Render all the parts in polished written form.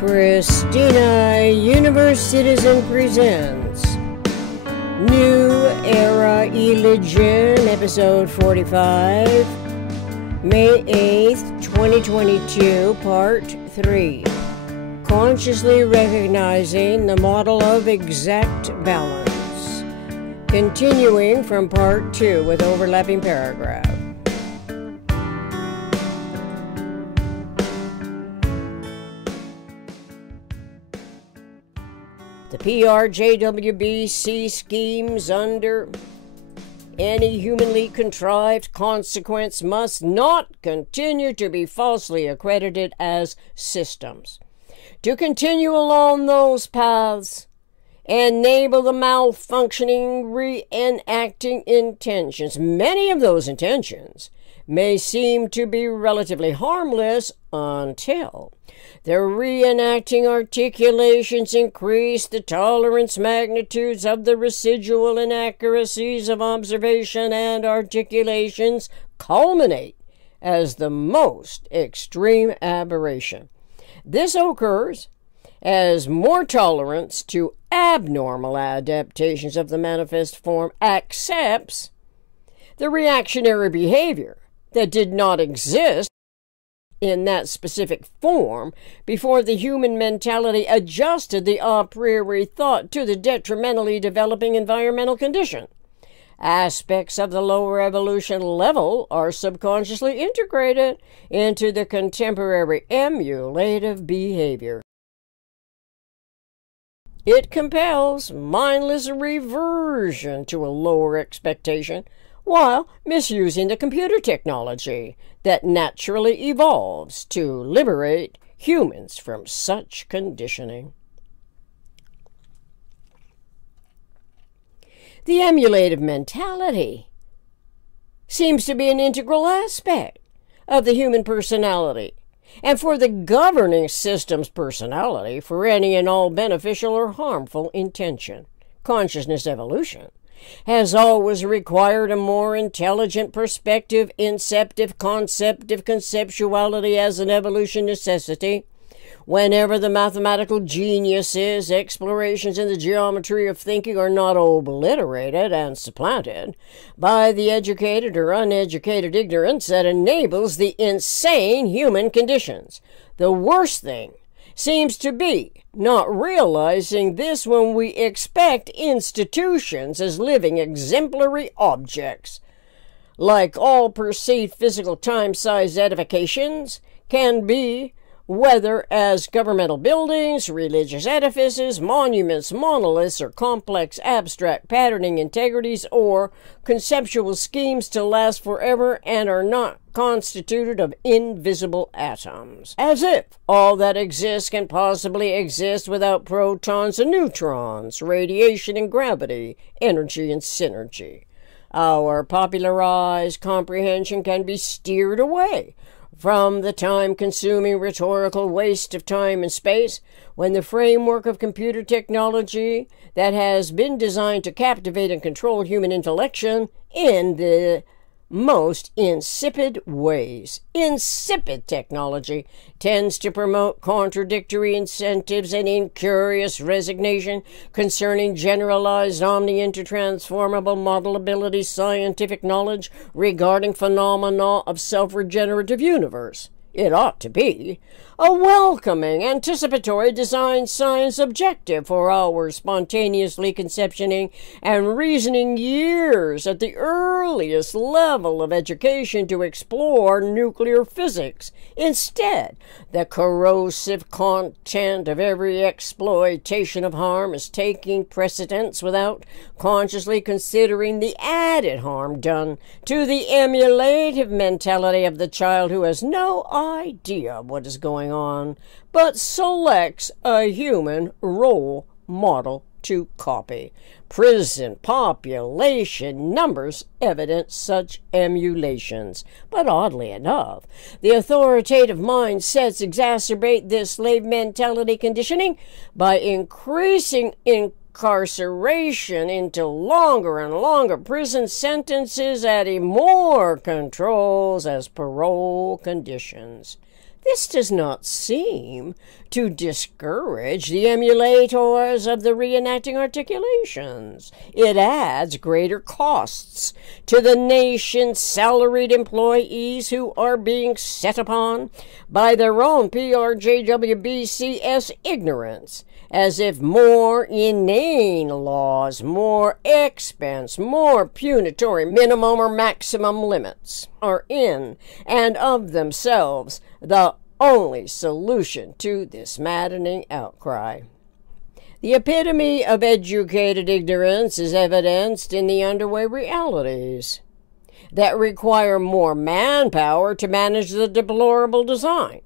Christina Universe Citizen presents New Era Religion, Episode 45, May 8th, 2022, Part 3. Consciously Recognizing the Model of Exact Balance. Continuing from Part 2 with overlapping paragraph. The PRJWBCS schemes under any humanly contrived consequence must not continue to be falsely accredited as systems. To continue along those paths, enable the malfunctioning reenacting intentions. Many of those intentions may seem to be relatively harmless until the reenacting articulations increase the tolerance magnitudes of the residual inaccuracies of observation, and articulations culminate as the most extreme aberration. This occurs as more tolerance to abnormal adaptations of the manifest form accepts the reactionary behavior that did not exist in that specific form before the human mentality adjusted the a priori thought to the detrimentally developing environmental condition. Aspects of the lower evolution level are subconsciously integrated into the contemporary emulative behavior. It compels mindless reversion to a lower expectation while misusing the computer technology that naturally evolves to liberate humans from such conditioning. The emulative mentality seems to be an integral aspect of the human personality, and for the governing system's personality for any and all beneficial or harmful intention. Consciousness evolution has always required a more intelligent perspective, inceptive, conceptive conceptuality as an evolution necessity. Whenever the mathematical geniuses, explorations in the geometry of thinking are not obliterated and supplanted by the educated or uneducated ignorance that enables the insane human conditions. The worst thing seems to be not realizing this when we expect institutions as living exemplary objects. Like all perceived physical time-size edifications can be, whether as governmental buildings, religious edifices, monuments, monoliths, or complex abstract patterning integrities, or conceptual schemes to last forever and are not constituted of invisible atoms. As if all that exists can possibly exist without protons and neutrons, radiation and gravity, energy and synergy. Our popularized comprehension can be steered away from the time-consuming rhetorical waste of time and space, when the framework of computer technology that has been designed to captivate and control human intellection in the most insipid ways. Insipid technology tends to promote contradictory incentives and incurious resignation concerning generalized omni-intertransformable modelability scientific knowledge regarding phenomena of self-regenerative universe. It ought to be a welcoming, anticipatory design science objective for our spontaneously conceptioning and reasoning years at the earliest level of education to explore nuclear physics. Instead, the corrosive content of every exploitation of harm is taking precedence without consciously considering the added harm done to the emulative mentality of the child who has no idea what is going on, but selects a human role model to copy. Prison population numbers evidence such emulations. But oddly enough, the authoritative mindsets exacerbate this slave mentality conditioning by increasing incarceration into longer and longer prison sentences, adding more controls as parole conditions. This does not seem to discourage the emulators of the reenacting articulations. It adds greater costs to the nation's salaried employees who are being set upon by their own PRJWBCS ignorance, as if more inane laws, more expense, more punitory minimum or maximum limits are in and of themselves the only solution to this maddening outcry. The epitome of educated ignorance is evidenced in the underway realities that require more manpower to manage the deplorable design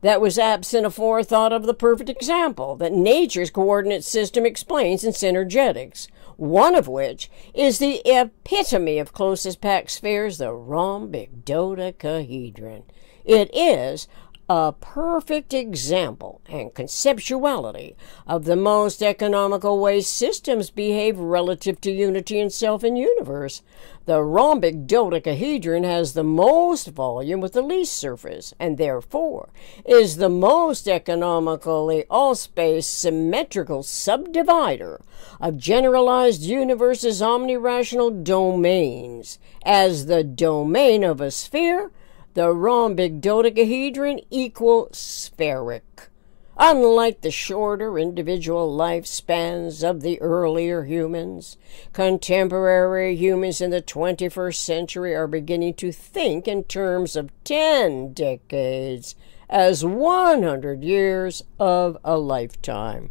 that was absent of forethought of the perfect example that nature's coordinate system explains in synergetics, one of which is the epitome of closest packed spheres, the rhombic dodecahedron. It is a perfect example and conceptuality of the most economical way systems behave relative to unity in self and universe. The rhombic dodecahedron has the most volume with the least surface, and therefore is the most economically all-space symmetrical subdivider of generalized universe's omnirational domains. As the domain of a sphere, the rhombic dodecahedron equals spheric. Unlike the shorter individual lifespans of the earlier humans, contemporary humans in the 21st century are beginning to think in terms of 10 decades as 100 years of a lifetime.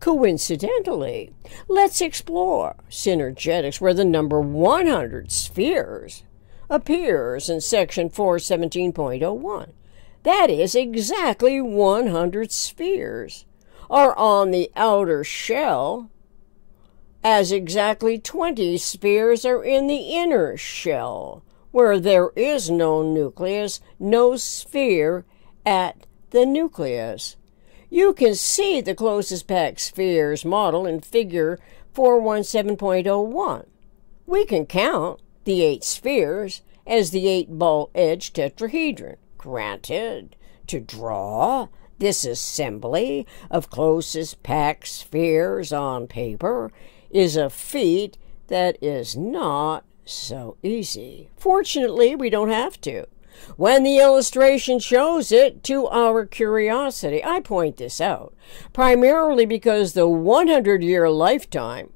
Coincidentally, let's explore synergetics where the number 100 spheres appears in section 417.01. That is, exactly 100 spheres are on the outer shell, as exactly 20 spheres are in the inner shell, where there is no nucleus, no sphere at the nucleus. You can see the closest packed spheres model in figure 417.01. We can count the 8 spheres as the 8-ball-edged tetrahedron. Granted, to draw this assembly of closest packed spheres on paper is a feat that is not so easy. Fortunately, we don't have to. When the illustration shows it to our curiosity, I point this out, primarily because the 100-year lifetime,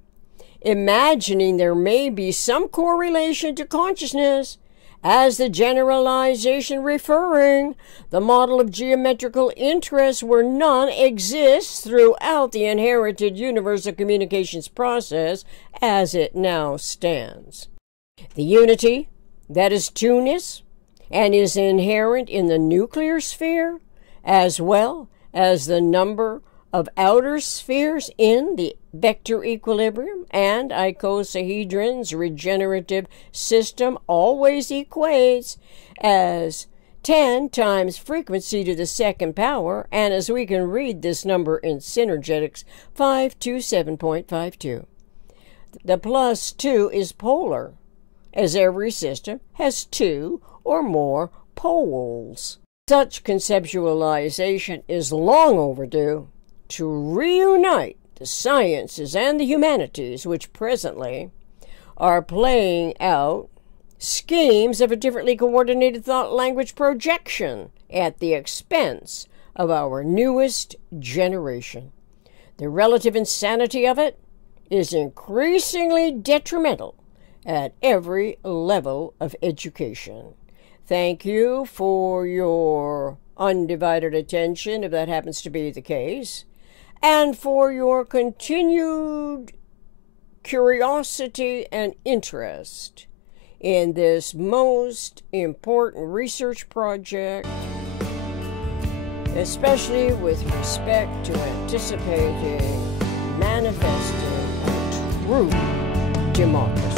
imagining there may be some correlation to consciousness, as the generalization referring the model of geometrical interest where none exists throughout the inherited universal communications process as it now stands. The unity that is two-ness and is inherent in the nuclear sphere, as well as the number of outer spheres in the vector equilibrium and icosahedron's regenerative system, always equates as 10 times frequency to the second power, and as we can read this number in Synergetics 527.52. The plus 2 is polar, as every system has 2 or more poles. Such conceptualization is long overdue to reunite the sciences and the humanities, which presently are playing out schemes of a differently coordinated thought-language projection at the expense of our newest generation. The relative insanity of it is increasingly detrimental at every level of education. Thank you for your undivided attention, if that happens to be the case, and for your continued curiosity and interest in this most important research project, especially with respect to anticipating, manifesting a true democracy.